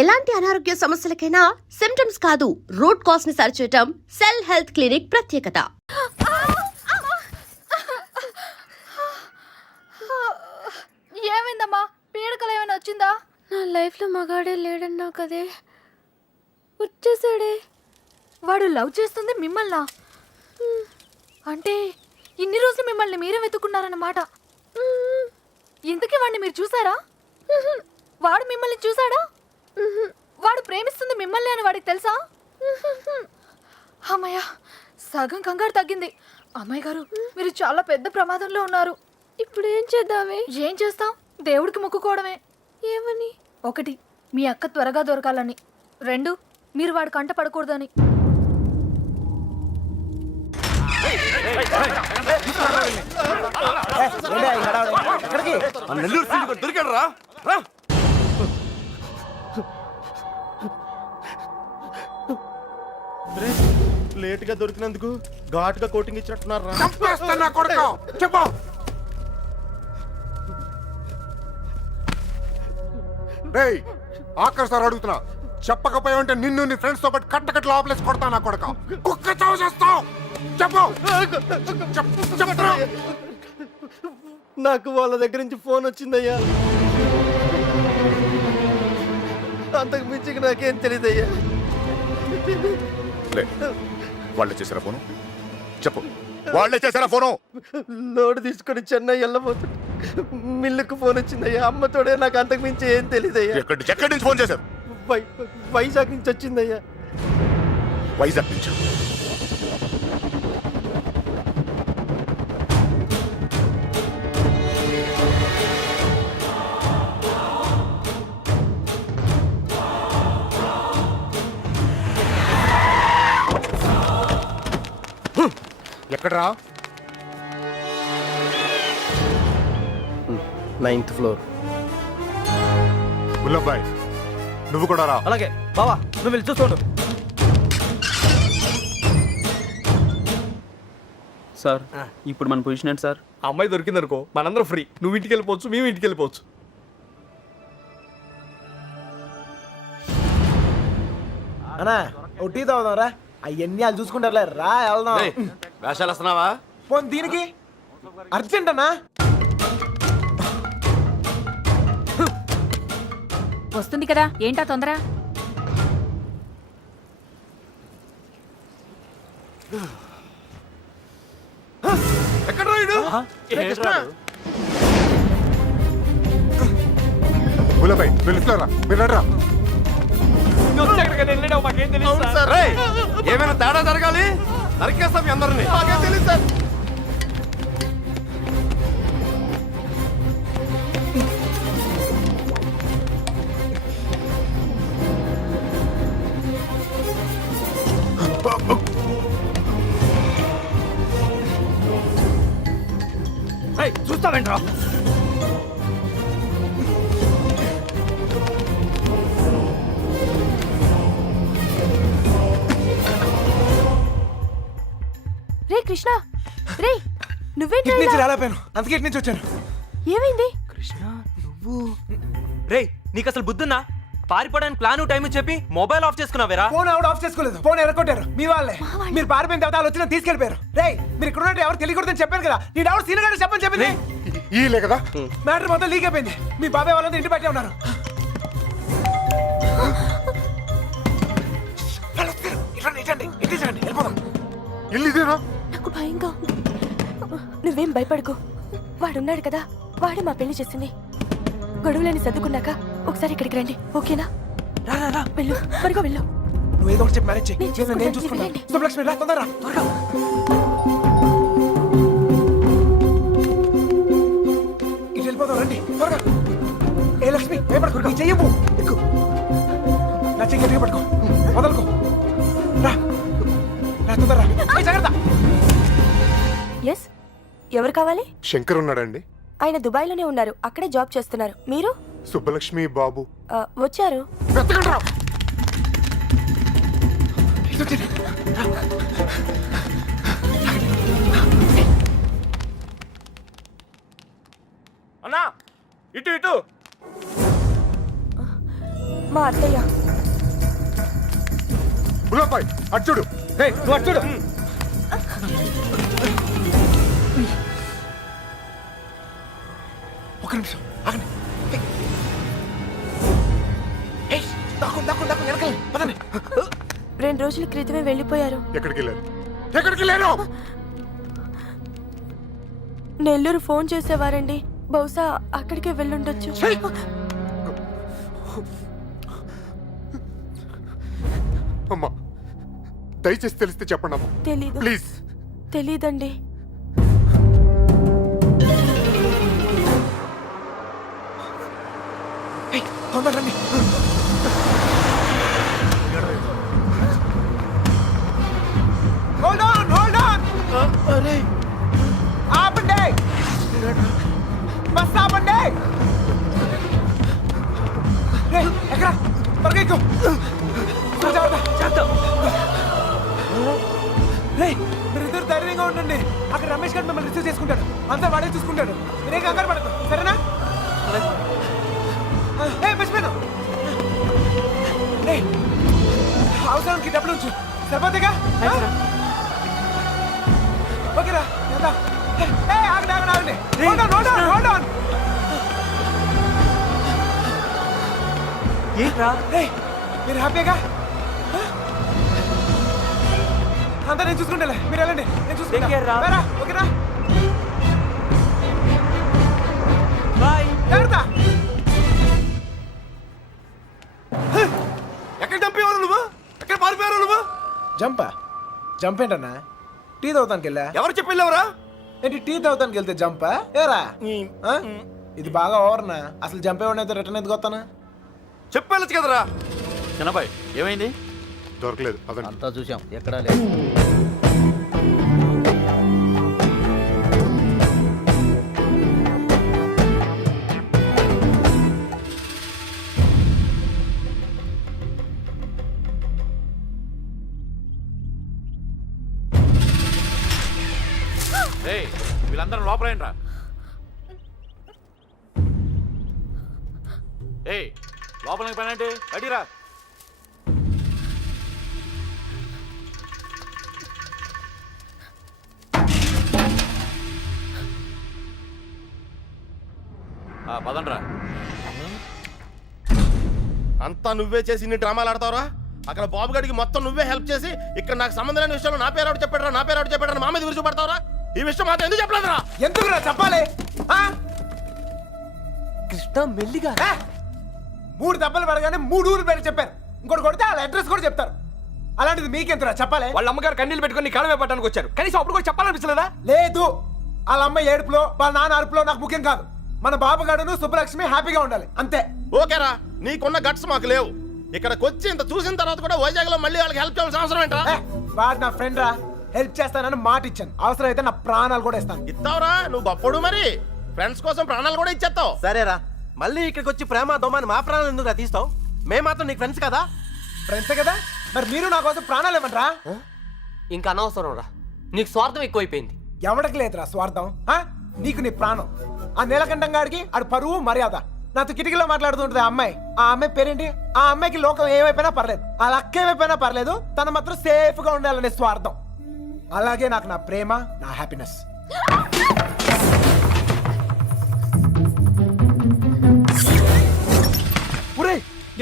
ఎలాంటి అనారోగ్య సమస్యలకైనా సిమ్టమ్స్ కాదు రూట్ కాజ్ ని సరిచేయటం సెల్ హెల్త్ క్లినిక్ ప్రత్యేకత. ఏమైందమ్మా? పీడకలు ఏమైనా వచ్చిందా? నా లైఫ్లో మగాడే లేడన్నా కదే, వచ్చేసాడే. వాడు లవ్ చేస్తుంది మిమ్మల్నా? అంటే ఇన్ని రోజులు మిమ్మల్ని మీరే వెతుకున్నారన్నమాట. ఇంతకీ వాడిని మీరు చూసారా? వాడు మిమ్మల్ని చూసాడా? వాడు ప్రేమిస్తుంది మిమ్మల్ని అని వాడికి తెలుసా? అమ్మయ్య, సగం కంగారు తగ్గింది. అమ్మాయి గారు, మీరు చాలా పెద్ద ప్రమాదంలో ఉన్నారు. ఇప్పుడు ఏం చేద్దామే? ఏం చేస్తాం? దేవుడికి మొక్కుకోవడమే. ఏమని? 1, మీ అక్క త్వరగా దొరకాలని. 2, మీరు వాడి కంట పడకూడదని. లేట్ గా దొరికినందుకు ఘాటుగా కోటింగ్ ఇచ్చినట్టున్నారు. ఆఖరి సార్ అడుగుతున్నా, చెప్పకపోయా ఉంటే నిన్ను నీ ఫ్రెండ్స్ తో పాటు కట్టకట్లు ఆపలేసి కొడతా నా కొడక. కుక్క చావు చేస్తావు. చెప్పు. నాకు వాళ్ళ దగ్గర నుంచి ఫోన్ వచ్చిందయ్యా. అంతకు మించి నాకేం తెలియదయ్యా. వాళ్ళే చేశారా ఫోను? చెప్పు, వాళ్ళే చేశారా ఫోను? లోడ్ తీసుకొని చెన్నై వెళ్ళబోతుంది. మిల్లుకు ఫోన్ వచ్చిందయ్యా. అమ్మతోడే, నాకు అంతకు మించి ఏం తెలియదయ్యా. ఎక్కడి నుంచి ఫోన్ చేశారు? వైజాగ్ నుంచి వచ్చిందయ్యా. వైజాగ్ నుంచి? ఎక్కడరా? 9th floor. గుల్లబ్బాయ్, నువ్వు కూడా రా. అలాగే బావా, నువ్వు వెళ్ళి చూసుకోండు. సార్, ఇప్పుడు మన పొజిషన్ ఏంటి సార్? అమ్మాయి దొరికిందనుకో, మనందరం ఫ్రీ. నువ్వు ఇంటికి వెళ్ళిపోవచ్చు, మేము ఇంటికి వెళ్ళిపోవచ్చు. అన్నా ఓ టీ తాగుదాం రా. అవన్నీ వాళ్ళు చూసుకుంటారులే, రా వెళ్దాం. వేషాలు వస్తున్నావా? పోనీ దీనికి అర్జెంట్ అన్నా. వస్తుంది కదా, ఏంటా తొందర? ఎక్కడ రాయుడు? గుల్లబ్బాయ్, వెళ్ళిస్తారా? మీరు రా. ఏమైనా తేడా జరగాలి, నరికేస్తాం మీ అందరినీ. తెలియదు సార్. చూస్తావేంట్రా? రే కృష్ణ, రే నువ్వేంటి? ఇటు నుంచి రాలేపోయాను, అందుకే ఇటు నుంచి వచ్చాను. ఏమైంది? కృష్ణ, నువ్వు రే, నీకు అసలు బుద్ధున్నా? పారిపోవడానికి ప్లాన్ టైం చెప్పి మొబైల్ ఆఫ్ చేసుకున్నావేరా? ఫోన్ ఆవిడ ఆఫ్ చేసుకోలేదు, ఫోన్ ఎరగొట్టారు మీ వాళ్ళే. మీరు పారిపోయిన తర్వాత వాళ్ళు వచ్చిన తీసుకెళ్ళిపోయారు. రే, మీరు ఇక్కడ ఉన్నట్టు ఎవరు తెలియకూడదని చెప్పాను కదా. నీ ఎవరు సీనియర్ గారు చెప్పని చెప్పింది. ఈలే కదా మ్యాటర్ మొత్తం లీక్ అయిపోయింది. మీ బాబాయ్ వాళ్ళంతా ఇంటి బయటే ఉన్నారు. ఇల్లు ఇదేనా? నాకు భయంగా ఉంది. నువ్వేం భయపడకు, వాడున్నాడు కదా, వాడే మా పెళ్లి చేసింది. గొడవలని సర్దుకున్నాక ఒకసారి ఇక్కడికి రండి, ఓకేనా? రా రా రా, వెళ్ళు, త్వరగా వెళ్ళు. నువ్వు ఏదో ఒకటి చెప్పి మ్యారేజ్ చేయి. నేను చూసుకుంటాను, నేను చూసుకుంటాను. వెళ్ళండి. శుభలక్ష్మి, రా తొందరగా, త్వరగా. ఇటు వెళ్ళిపోతాం, రండి త్వరగా. ఏ లక్ష్మి, భయపడకు, నీ చెయ్యవు. ఎక్కు, నా చెయ్యి గట్టిగా పట్టుకో, వదలుకో. రా రా, తొందరగా. జాగ్రత్త. ఎస్, ఎవరు కావాలి? శంకర్ ఉన్నాడండి? ఆయన దుబాయ్లోనే ఉన్నారు, అక్కడే జాబ్ చేస్తున్నారు. మీరు? సుబ్బలక్ష్మి బాబు వచ్చారు. వెతకండి రా. అన్నా, ఇటు ఇటు. మా అత్తయ్య. బుల్లబాయ్ అటు చూడు. నువ్వు అటు చూడు. ఒక నిమిషం ఆగండి. దాక్కోండి వెనకాల పదండి. 2 రోజుల క్రితమే వెళ్ళిపోయారు. ఎక్కడికి వెళ్ళారు? ఎక్కడికి వెళ్ళారు? నెల్లూరు ఫోన్ చేసేవారండి. బహుశా అక్కడికే వెళ్ళుండొచ్చు. అమ్మా దయచేసి తెలిస్తే చెప్పండి అమ్మా తెలీదు. ప్లీజ్. తెలీదండి. తొందర రండి. Hold on. అరే ఆపండి. బస్ ఆపండి. రేయ్, ఎక్కడ త్వరగా ఎక్కు. రేయ్, మీరిద్దరు ధైర్యంగా ఉండండి. అక్కడ రమేష్ గారు మిమ్మల్ని రిసీవ్ చేసుకుంటాడు. అంతా వాడే చూసుకుంటాడు. మీరే కంగారు పడదు, సరేనా? మర్చిపోయాను. అవసరానికి డబ్బులు ఉంచు, సరిపోతేగా? ఓకేరా, వెళ్దాం. ఆగండి. Hold on. ఏంట్రా? రేయ్, మీరు హ్యాపీగా? అంతా నేను చూసుకుంటాలే, మీరు వెళ్ళండి. నేను Take care రా. చూసుకుంటా. ఓకేనా? బాయ్. జాగ్రత్త. ఎక్కడ చంపేవారు నువ్వు? ఎక్కడ పారిపోయారు నువ్వు? జంప్ ఏంటన్నా? టీ తాగుతానికి వెళ్ళా. ఎవరు చెప్పి వెళ్ళావురా? ఏంటి టీ తాగుతానికి వెళ్తే జంపా? ఏరా ఆ? ఇది బాగా ఓవర్నా. అసలు జంపేవాడినైతే రిటర్న్ ఎందుకు వస్తానా? చెప్పెళ్ళచ్చు కదరా. చిన్నబాయ్ ఏమైంది? దొరకలేదు అదండి. అంతా చూసాం, ఎక్కడా లేదు. ఏయ్, వీళ్ళందరూ లోపలేంట్రా. ఏయ్, లోపలికి పని అంటే అడిరా. పదండ్రా. అంతా నువ్వే చేసి ఇన్ని డ్రామాలు ఆడతావురా? అక్కడ బాబు గడికి మొత్తం నువ్వే హెల్ప్ చేసి ఇక్కడ నాకు సంబంధం లేని విషయంలో నా పేరు చెప్పాడు మా మీద విరుచుపడతావురా? ఈ విషయం మాత్రం ఎందుకు చెప్పలేదురా? ఎందుకురా చెప్పాలి? ఆ? కృష్ణ మెల్లిగా. 3 దెబ్బలు పడగానే 3 ఊరు పేరు చెప్పారు. ఇంకోటి కొడితే వాళ్ళ అడ్రస్ కూడా చెప్తారు. అలాంటిది మీకెంతరా చెప్పాలి? వాళ్ళ అమ్మగారు కన్నీళ్ళు పెట్టుకొని కాలమే పట్టడానికి వచ్చారు. కనీసం అప్పుడు కూడా చెప్పాలనిపించలేదా? లేదు, వాళ్ళ అమ్మ ఏడుపులో వాళ్ళ నాన్న అరుపులో నాకు ముఖ్యం కాదు. మన బాబుగాడును సుబ్బలక్ష్మి హ్యాపీగా ఉండాలి, అంతే. ఓకేరా, నీకున్న గట్స్ మాకు లేవు. ఇక్కడికి వచ్చి ఇంత చూసిన తర్వాత కూడా వైజాగ్ లో మళ్ళీ వాళ్ళకి హెల్ప్ చేయాల్సిన అవసరం ఏంట్రా? వాడు నా ఫ్రెండ్ రా, హెల్ప్ చేస్తానని మాట ఇచ్చాను. అవసరం అయితే నా ప్రాణాలు కూడా ఇస్తాను. ఇస్తావురా? నువ్వు గొప్పడు మరి. ఫ్రెండ్స్ కోసం ప్రాణాలు కూడా ఇచ్చేస్తావు. సరేరా, మళ్ళీ ఇక్కడికి వచ్చి ప్రేమ దోమని మా ప్రాణాలు ఎందుకు తీస్తావు? మేము మాత్రం నీకు ఫ్రెండ్స్ కదా. ఫ్రెండ్స్ కదా, మరి మీరు నా కోసం ప్రాణాలు ఇవ్వండిరా. ఇంకా అనవసరం రా, నీకు స్వార్థం ఎక్కువైపోయింది. ఎవడికి లేదురా స్వార్థం. నీకు నీ ప్రాణం. ఆ నీలకంఠం గారికి ఆడు పరువు మర్యాద. నాతో కిటికీలో మాట్లాడుతుంటది ఆ అమ్మాయి. ఆ అమ్మాయి పేరేంటి? ఆ అమ్మాయికి లోకం ఏమైపోయినా పర్లేదు, ఆ లక్క ఏమైపోయినా పర్లేదు, తన మాత్రం సేఫ్ గా ఉండాలనే స్వార్థం. అలాగే నాకు నా ప్రేమ, నా హ్యాపీనెస్.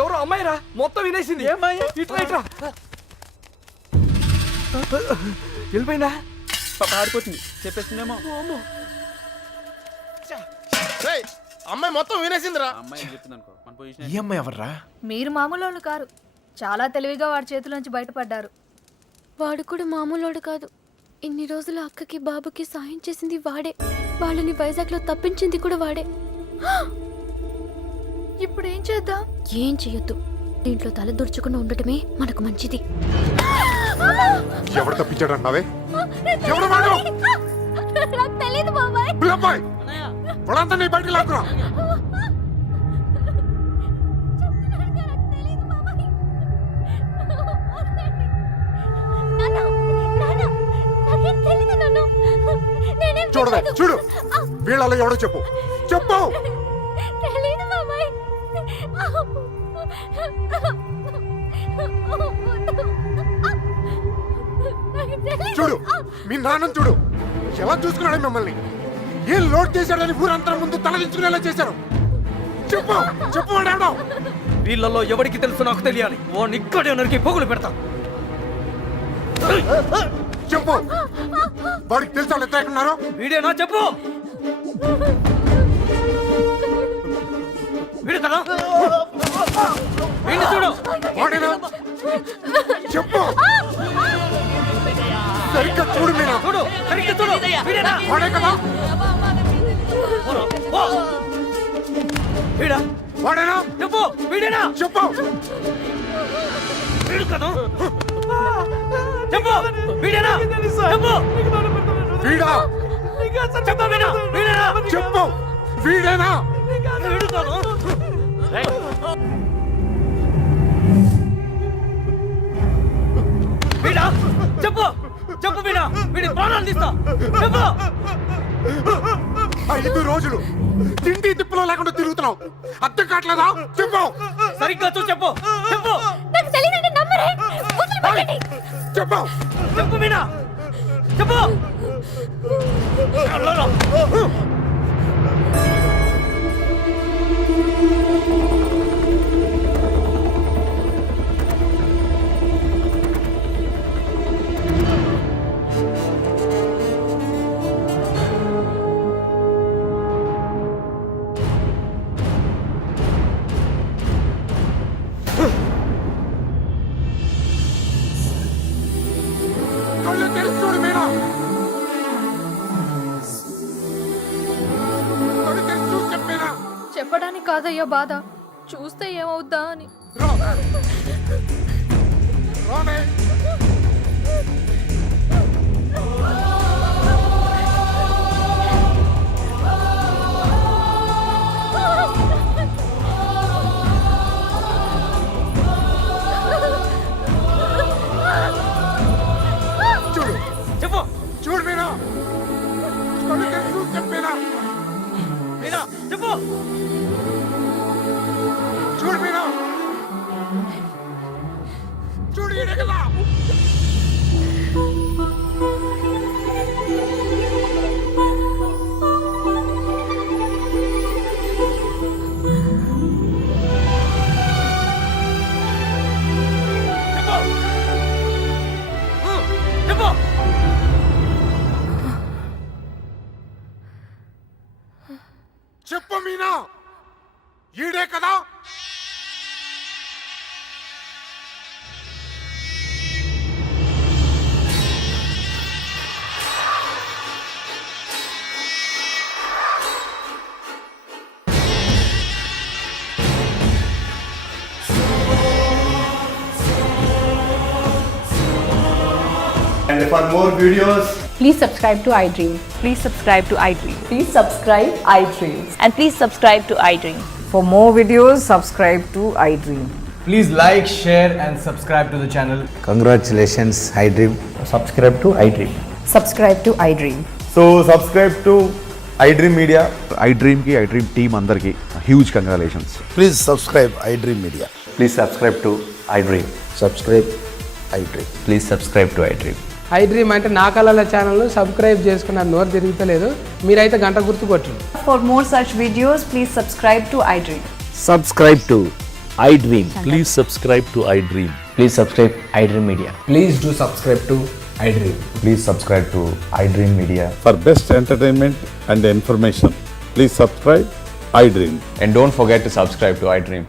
ఎవరో అమ్మాయి రా, మొత్తం వినేసింది. ఇట్లా వెళ్ళిపోయిందా? ఆడిపోతుంది చెప్పేస్తుందేమో. రేయ్, అమ్మాయి మొత్తం వినేసిందిరా. అమ్మాయి చెప్తుంది అనుకో మన ఈ పొజిషన్. అమ్మాయి ఎవర్రా? మీరు మామూలు వాళ్ళు కారు. చాలా తెలివిగా వాడి చేతిలోంచి బయటపడ్డారు. వాడు కూడా మామూలోడు కాదు. ఇన్ని రోజులు అక్కకి బాబుకి సాయం చేసింది వాడే. వాళ్ళని వైజాగ్లో తప్పించింది కూడా వాడే. ఇప్పుడు ఏం చేద్దాం? ఏం చెయ్యొద్దు. దీంట్లో తల దుర్చకుండా ఉండటమే మనకు మంచిది. ఎవరు తప్పించాడు అన్నావే? ఎవరు వాడు? నాకు తెలీదు బాబాయ్. బుల్లబాయ్, వాడంతా నీ బయటికి లాక్కురా. చూడవే, చూడు, వీళ్ళలో ఎవడో చెప్పు. చూడు మీ నాన్న చూడు ఎలా చూసుకున్నాడు మిమ్మల్ని. ఏం లోడ్ చేశాడని ఊరంతా ముందు తలదించుకునేలా చేశారు. చెప్పు చెప్పు వాడాడు. వీళ్ళల్లో ఎవరికి తెలుసు నాకు తెలియాలి. ఓ నిక్కడే నరికి పొగులు పెడతా. చెప్పు వాడికి తెలుసా వాళ్ళు ఎక్కడ ఉన్నారో. వీడేనా చెప్పు. వీడు కదా వీడిని చూడు. వాడేనా చెప్పు. సరిగ్గా చూడు మీనా. చూడు సరిగ్గా చూడు. వీడేనా వాడే కదా. వీడా వాడేనా చెప్పు. వీడేనా చెప్పు. వీడు కదా చెప్పు. వీడేనా చెప్పు. వీడా చెప్పు. వీడేనా చెప్పు. వీడేనా వీడు కాదు. వీడా చెప్పు. చెప్పు వీడా. వీడి ప్రాణాలు తీస్తా. చెప్పు. 5 రోజులు తిండి తిప్పులో లేకుండా తిరుగుతున్నావు. అర్థం కావట్లేదా. చెప్పు సరిగ్గా చూసి చెప్పు. చెప్పు. చెప్పు. చెప్పు వీడా. చెప్పు. కళ్ళు తెరిచి చూడు మీనా. కళ్ళు తెరిచి చూసి చెప్పేనా. చెప్పడానికి కాదయ్యా బాధ, చూస్తే ఏమవుద్దా అని. రామే. చూడు చెప్పు. చూడు మీనా. కళ్ళు తెరిచి చూసి చెప్పేనా. వీడా చెప్పు. చూడు మీనా. చూడు ఈడే కదా. చెప్పు. చెప్పు మీనా. ఈడే కదా. And for more videos, Please subscribe to iDream. Please subscribe to iDream. Please subscribe iDream. And please subscribe to iDream. For more videos, subscribe to iDream. Please like, share and subscribe to the channel. Congratulations iDream. Subscribe to iDream. Subscribe to iDream. so subscribe to iDream Media. iDream కి iDream team అందరికి huge congratulations. Please subscribe iDream Media. Please subscribe to iDream. Subscribe iDream. Please subscribe to iDream. iDream అంటే నా కళల channel subscribe చేసుకున్న నోరు తిరుగుతలేదు. మీరైతే గంట గుర్తు కొట్టండి. For more such videos, please subscribe to iDream. Subscribe to iDream. Please subscribe to iDream. Please subscribe iDream Media. Please do subscribe to iDream. Please subscribe to iDream Media. For best entertainment and information, please subscribe iDream. And don't forget to subscribe to iDream.